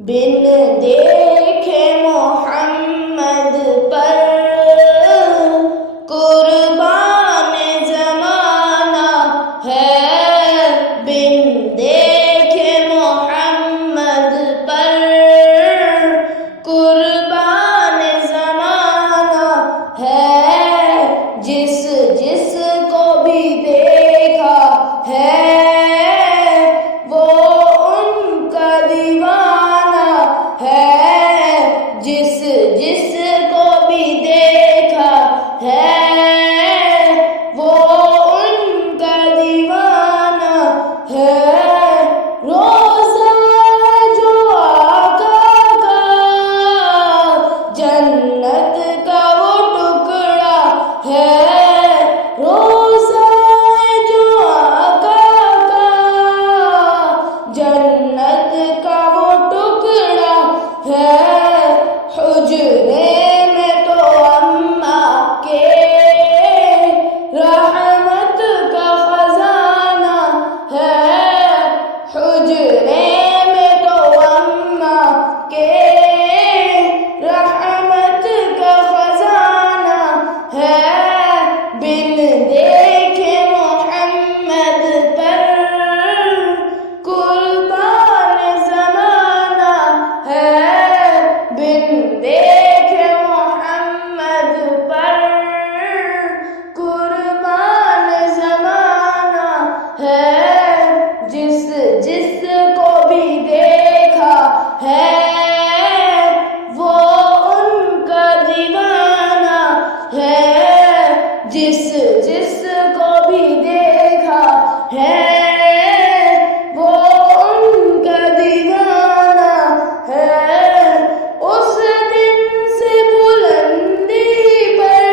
بن دیکھے محمد پر قربان زمانہ ہے، بن دیکھے محمد پر قربان زمانہ ہے، جس جس کو بھی دیکھا ہے وہ ان کا دیوانہ ہے، جس جس کو بھی دیکھا ہے وہ ان کا دیوانہ ہے۔ روزہ جو آقا کا جنت کا وہ ٹکڑا ہے، روزہ جو آقا کا جنت کا وہ ٹکڑا ہے۔ حجرے میں تو اماں کے رحمت کا خزانہ ہے، حجرے میں تو اماں کے رحمت کا خزانہ ہے، بن دیکھے محمد پر قربان زمانہ ہے، بن دیکھے محمد پر قربان زمانہ ہے، جس جس کو بھی دیکھا ہے وہ ان کا دیوانہ ہے، جس جس کو بھی دیکھا ہے وہ ان کا دیوانہ ہے۔ اس دن سے بلندی پر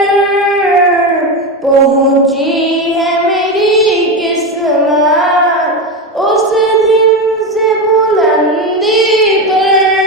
پہنچی ہے میری قسمت، اس دن سے بلندی پر